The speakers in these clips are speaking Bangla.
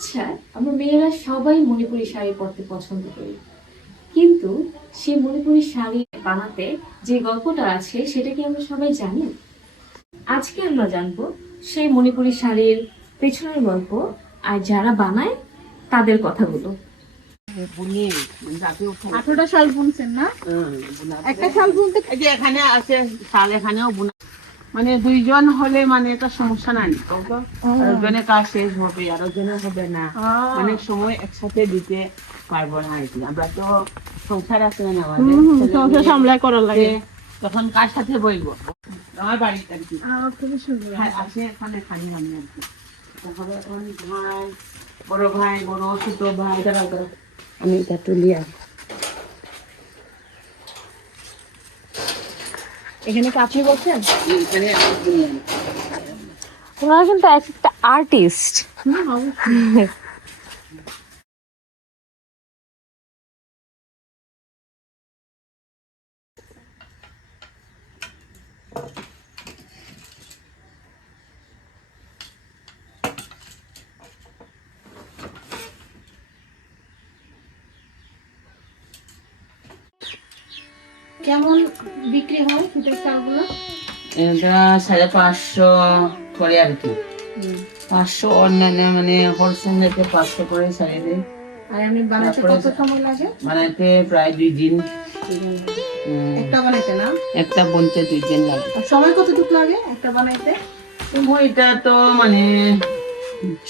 আচ্ছা, আমরা মেয়েরা সবাই মণিপুরি শাড়ি পরতে পছন্দ করি, কিন্তু সেই মণিপুরি শাড়ি বানাতে যে গল্পটা আছে সেটা কি আমরা সবাই জানি? আজকে আমরা জানবো সেই মণিপুরি শাড়ির পেছনের গল্প আর যারা বানায় তাদের কথাগুলো। 18টা শাল বুনছেন না? একটা শাল বুনতে এই যে এখানে আছে শাল, এখানেও বোনা, মানে দুইজন হলে মানে একটা সমস্যা নাই, আরেকজনের কাজ শেষ হবে আরেকজনের হবে না, মানে সময় একসাথে দিতে পারবো না আর কি। আমরা তো সংসার আছে না আমাদের, সংসার সামলায় করার লাগে। তখন কার সাথে বইবো? আমার বাড়িতে আর কি খুবই সুন্দর। আসে, এখানে খালি আমি আর কি। তারপরে এখন ভাই, বড় ভাই, বড় ছোট ভাই, তারা আমি এটা তুলি আর এখানে কাছে বসেন? এখানে আমি তুলি আর। ওনারা কিন্তু একটা আর্টিস্ট। কেমন বিক্রি হয় সুতির শালগুলো? এটা 550 করে আর কি, 500 অন্যান্য মানে হোলসেল রেটে 500 করে শাড়ি দেয়। আর আমি বানাতে কত সময় লাগে? বানাইতে প্রায় 2 দিন। একটা বানাইতে না? একটা বুনতে 2 দিন লাগে। আর সময় কতটুকু লাগে একটা বানাইতে? সময়টা তো মানে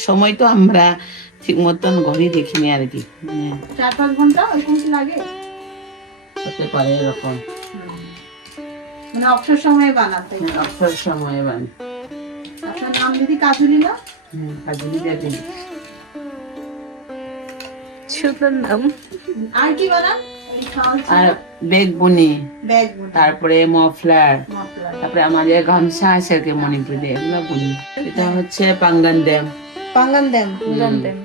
সময় তো আমরা ঠিক মতন ঘড়ি দেখিনি আর কি, মানে 4-5 ঘন্টা এরকম কি লাগে? হতে পারে এরকম, মানে অবসর সময়ে বানাতে। অবসর সময় বানাই। আপনার নাম দিদি কাজুলি না? কাজলি দেখেন। সুন্দর নাম। আর কি বানান? আর ব্যাগ বুনি, ব্যাগ বুনতে, তারপরে মফলার, মাফলার। তারপরে আমাদের গামছা আছে আর কি মণিপুরে, এগুলো বুনি। এটা হচ্ছে পাঙ্গান ড্যাম। পাঙ্গান দেন? জানতেন?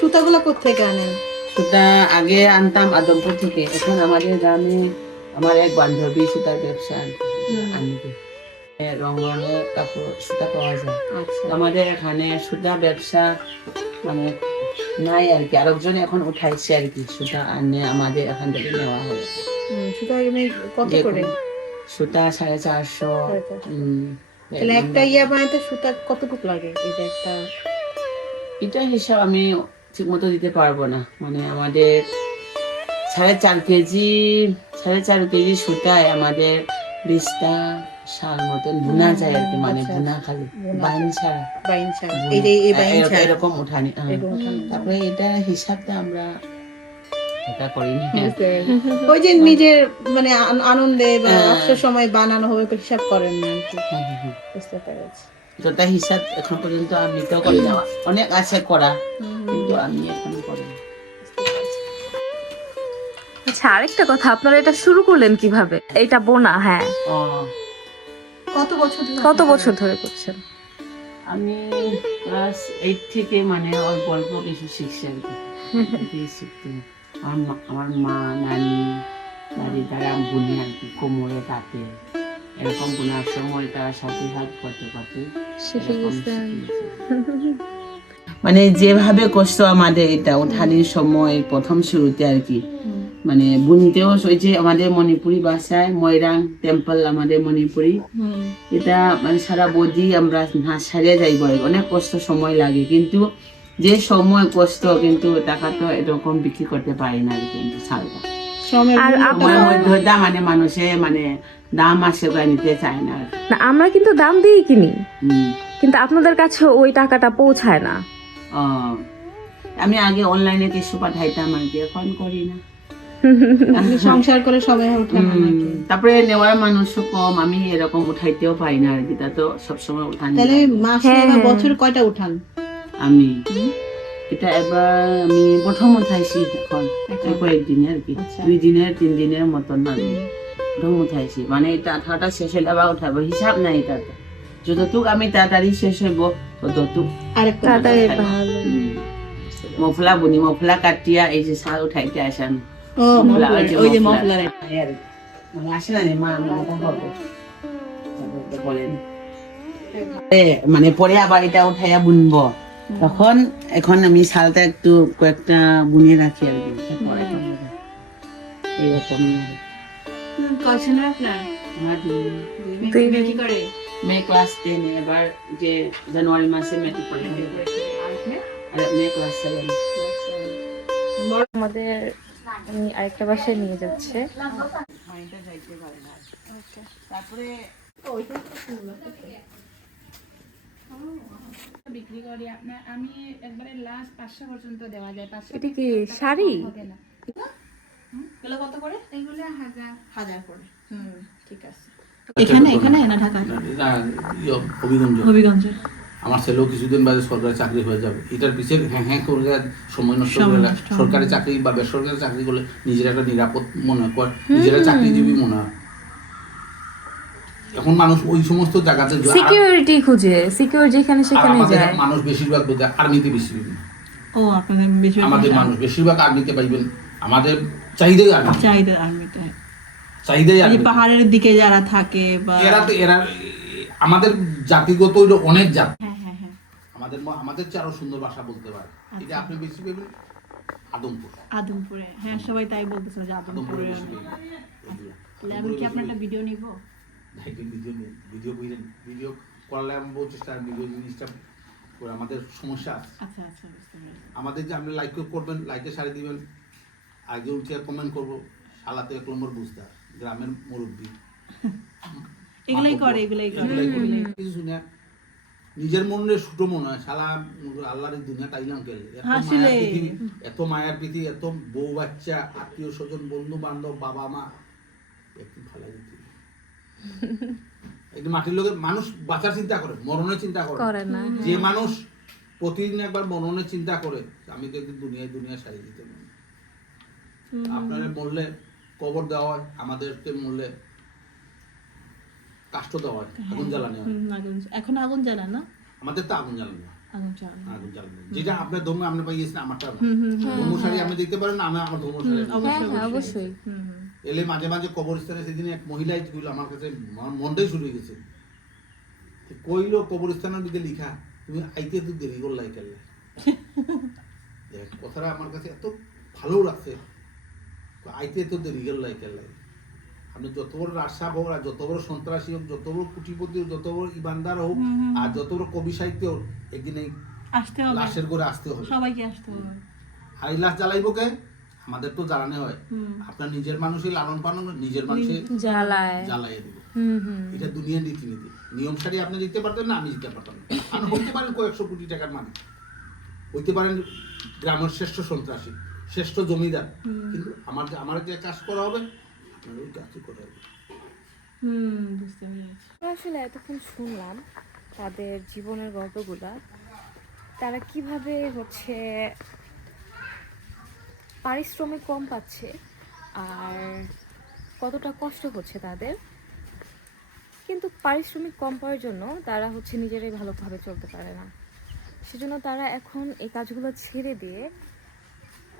সুতাগুলো কোথেকে আনেন? সুতা আগে আনতাম আদমপুর থেকে, এখন আমাদের গ্রামে আমার এক বান্ধবী সুতার ব্যবসা আনতে, রং রঙের কাপড় সুতা পাওয়া যায়। আচ্ছা। আমাদের এখানে সুতা ব্যবসা মানে নাই আর কি, আরেকজন এখন উঠাইছে আর কি, সুতা আনে আমাদের এখান থেকে নেওয়া হবে। সুতা কত করে? সুতা 450। তাহলে একটা ইয়া বানাইতে সুতা কতটুকু লাগে? এই যে একটা, এটা হিসাব আমি ঠিক মতো দিতে পারবো না, মানে আমাদের 4.5 কেজি, 4.5 কেজি সুতায় আমাদের 20টা শাল মতন বোনা যায় আর কি, মানে বোনা খালি বাইন ছাড়া, বাইন ছাড়া। এই যে এই বাইন ছাড়া এরকম উঠানি। এরকম উঠানো। তারপরে এটা হিসাবটা আমরা এটা করিনি। ওই যে নিজের মানে আনন্দে বা অবসর সময় বানানো হবে হিসাব করেন না আর কি। বুঝতে পেরেছি। যতটা হিসাব এখন পর্যন্ত আমি তো করি না, অনেক আছে করা, কিন্তু আমি এখন করি না। আচ্ছা, আরেকটা কথা, আপনারা এটা শুরু করলেন কিভাবে? এটা বোনা, হ্যাঁ, কত বছর ধরে করছেন? আমি ক্লাস 8 থেকে মানে অল্প অল্প কিছু শিখছি আর কি, শিখতে। আমার মা, নানি, দাদি তারা বুনে আর কি, কোমরে তাতে এরকম বোনার সময় তারা সাথে হাত করতে করতে শিখে গেছেন। মানে যেভাবে কষ্ট আমাদের এটা উঠানির সময় প্রথম শুরুতে আর কি, মানে বুনতেও ওই যে আমাদের মণিপুরি ভাষায় ময়রাং টেম্পল, আমাদের মণিপুরি, এটা মানে সারা বডি আমরা নাচ সারিয়ে যাইব, অনেক কষ্ট সময় লাগে, কিন্তু যে সময় কষ্ট, কিন্তু টাকা তো এরকম বিক্রি করতে পারি না আর কি, কিন্তু শালটা সময়ের মধ্যে মানে মানুষে মানে দাম আসে নিতে চায় না। আমরা কিন্তু দাম দিয়ে কিনি, কিন্তু আপনাদের কাছে ওই টাকাটা পৌঁছায় না। আমি আগে অনলাইনে কিছু পাঠাইতাম আর কি, এখন করি না, সংসার করে সবাই উঠে না। তারপরে নেওয়ার মানুষও কম, আমি এরকম উঠাইতেও পাই না আর কি, তা তো সবসময় উঠান। তাহলে মাসে বা বছরে কয়টা উঠান? আমি এটা এবার আমি প্রথম উঠাইছি, এখন কয়েকদিনে আর কি, 2 দিনের 3 দিনের মতন না, প্রথম উঠাইছি, মানে এটা 18টা শেষ হলে আবার উঠাবো, হিসাব নাই এটা, যতটুক আমি তাড়াতাড়ি শেষ হইব ততটুক মফলা বুনি, মফলা কাটিয়া এই যে শাল উঠাইতে আসান, ওই যে মফলার মানে আসে না মা বলেন মানে পরে আবার এটা উঠাইয়া বুনবো, তখন এখন আমি শালটা একটু কয়েকটা বুনিয়ে রাখি আর কি, তারপর এখন এইরকম। কয়জনের আপনার? আমার দুই মেয়ে। কি করে? মেয়ে ক্লাস 10 এবার যে জানুয়ারি মাসে মেট্রিক পরীক্ষা দেবে, আর মেয়ে ক্লাস 7। আমাদের আরেকটা বাসায় নিয়ে যাচ্ছে। মাইন্ডটা যাইতে পারে না। তারপরে বিক্রি করি আপনার, আমি একবারে লাস্ট 500 পর্যন্ত দেওয়া যায়। 500 এটা কি শাড়ি? হবে না। এগুলো কত করে? এগুলো 1000 করে। ঠিক আছে। এখানে না ঢাকায়? না, হবিগঞ্জ। হবিগঞ্জে। আমার ছেলেও কিছুদিন বাদে সরকারি চাকরি হয়ে যাবে, এটার পিছিয়ে হ্যাঁ করে সময় নষ্ট করে না। সরকারি চাকরি বা বেসরকারি চাকরি করলে নিজের একটা নিরাপদ মনে করে, নিজেরা চাকরিজীবী মনে হয়। এখন মানুষ ওই সমস্ত জায়গাতে সিকিউরিটি খুঁজে, সিকিউর যেখানে সেখানে আমাদের যায়। মানুষ বেশিরভাগ বোঝা আর্মিতে বেশি পাইবেন। ও আপনাদের বেশি আমাদের মানুষ বেশিরভাগ আর্মিতে পাইবেন, আমাদের চাহিদাই আর্মি, চাহিদা আর্মিতে। চাহিদাই এই আর্মি। পাহাড়ের দিকে যারা থাকে বা এরা আমাদের জাতিগত হইলো অনেক জাতি, হ্যাঁ হ্যাঁ হ্যাঁ আমাদের চেয়ে আরো সুন্দর ভাষা বলতে পারে। এটা আপনি বেশি পাইবেন আদমপুর, আদমপুরে। হ্যাঁ সবাই তাই বলতেছে যে আদমপুরে আদমপুরে। বেশি পাইবেন। এগুলা। আমি কি আপনার একটা ভিডিও নিব? ভিডিও করলে আমি বহু চেষ্টা, ভিডিও জিনিসটা করে আমাদের সমস্যা আছে। আচ্ছা আচ্ছা বুঝতে পেরেছি। আমাদের যে আপনি লাইক করবেন, লাইকে সারি দিবেন, আগে উঠে কমেন্ট করবো, শালাতে 1 নম্বর বুঝতে গ্রামের মুরব্বী এগুলাই করে, এগুলাই করে। কিছু শুনে নিজের মনে ছোট মনে হয়, শালা আল্লাহর এই দুনিয়াটা আইলাম কেলে, আসলে। এত মায়ার পৃথিবী, এত বউ বাচ্চা, আত্মীয় স্বজন, বন্ধু বান্ধব, বাবা মা, একটু ভালো দিতে একটু মাটির লোকের মানুষ বাঁচার চিন্তা করে, মরণের চিন্তা করে না। যে মানুষ প্রতিদিন একবার মরণের চিন্তা করে, আমি তো একদিন দুনিয়ায় সারিয়ে দিতে পারি। আপনারা মরলে কবর দেওয়া হয়, আমাদেরকে মরলে কাষ্ঠ দেওয়া হয়, আগুন জ্বালানো হয়। এখন আগুন জ্বালা না? আমাদের তো আগুন জ্বালানো হয়, আগুন জ্বালা। আগুন জ্বালানো হয়। যেটা আপনার ধর্ম আপনি পাইয়েছেন, আমারটা ধর্মশালী আপনি দিতে পারেন না, আমি আমার ধর্মশালী অবশ্যই। এলে মাঝে মাঝে কবরস্থানে সেদিন এক মহিলাই কইল, আমার কাছে মনটাই শুরু হয়ে গেছে, কইলো কবরস্থানের দিকে লিখা, তুমি আইতে তো দেরি করলাই কেলে। দেখ কথাটা আমার কাছে এত ভালো লাগছে, আইতে তো দেরি করলাই কেলে। আপনি যত বড় রাজা হোক, আর যত বড় সন্ত্রাসী হোক, যত বড় কুটিপতি হোক, যত বড় ইমানদার হোক, আর যত বড় কবি সাহিত্য হোক, একদিন এই আসতে হবে, লাশের করে আসতে হবে। সবাইকে আসতে হবে। আর এই লাশ জ্বালাইব কে? আমাদের তো জ্বালানো হয়, আপনার নিজের মানুষই লালন পালন, নিজের মানুষই জ্বালাই দিব। এটা দুনিয়ার রীতিনীতি, নিয়ম সারি আপনি দিতে পারতেন না, আমি দিতে পারতাম না। আপনি হইতে পারেন কয়েকশো কোটি টাকার মালিক, হইতে পারেন গ্রামের শ্রেষ্ঠ সন্ত্রাসী, শ্রেষ্ঠ জমিদার, কিন্তু আমার যে কাজ করা হবে আপনার ওই কাজই করা হবে। বুঝতে পেরেছি। আসলে এতক্ষণ শুনলাম তাদের জীবনের গল্পগুলা, তারা কিভাবে হচ্ছে পারিশ্রমিক কম পাচ্ছে আর কতটা কষ্ট হচ্ছে তাদের, কিন্তু পারিশ্রমিক কম পাওয়ার জন্য তারা হচ্ছে নিজেরাই ভালোভাবে চলতে পারে না। সেজন্য তারা এখন এই কাজগুলো ছেড়ে দিয়ে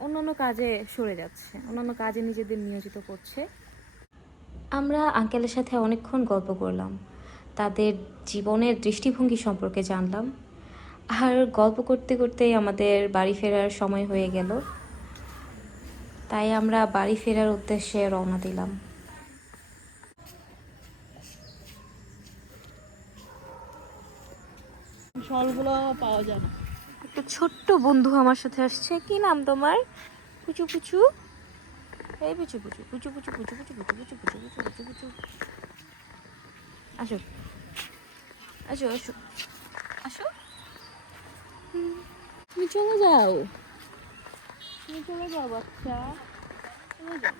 অন্যান্য কাজে সরে যাচ্ছে, অন্যান্য কাজে নিজেদের নিয়োজিত করছে। আমরা আঙ্কেলের সাথে অনেকক্ষণ গল্প করলাম, তাদের জীবনের দৃষ্টিভঙ্গি সম্পর্কে জানলাম, আর গল্প করতে করতেই আমাদের বাড়ি ফেরার সময় হয়ে গেল। তাই আমরা বাড়ি ফেরার উদ্দেশ্যে রওনা দিলাম। ফলগুলো পাওয়া যায় না। একটা ছোট্ট বন্ধু আমার সাথে আসছে। কি নাম তোমার? পুচু পুচু, এই পুচু পুচু পুচু পুচু পুচু পুচু পুচু পুচু পুচু পুচু পুচু পুচু, আসো আসো আসো আসো। তুমি চলে যাও, তুমি চলে যাও বাচ্চা, চলে যাও।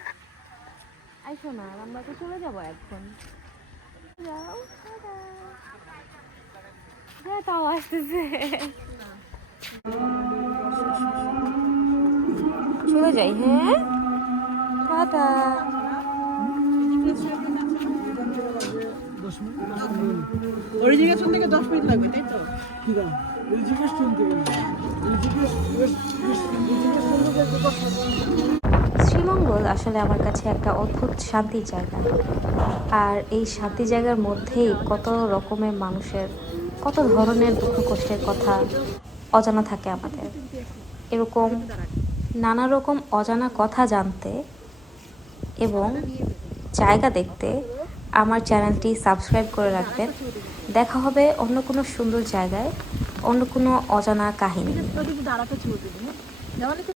আইসো না, আমরা তো চলে যাবো এখন। যাও, হ্যাঁ তাও আসতেছে। চলে যাই, হ্যাঁ টাটা। অরিজিনেশন থেকে 10 মিনিট লাগবে, তাই তো? শ্রীমঙ্গল আসলে আমার কাছে একটা অদ্ভুত শান্তির জায়গা, আর এই শান্তি জায়গার মধ্যেই কত রকমের মানুষের কত ধরনের দুঃখ কষ্টের কথা অজানা থাকে আমাদের। এরকম নানা রকম অজানা কথা জানতে এবং জায়গা দেখতে আমার চ্যানেলটি সাবস্ক্রাইব করে রাখবেন। দেখা হবে অন্য কোনো সুন্দর জায়গায়, অন্য কোনো অজানা কাহিনী নিয়ে।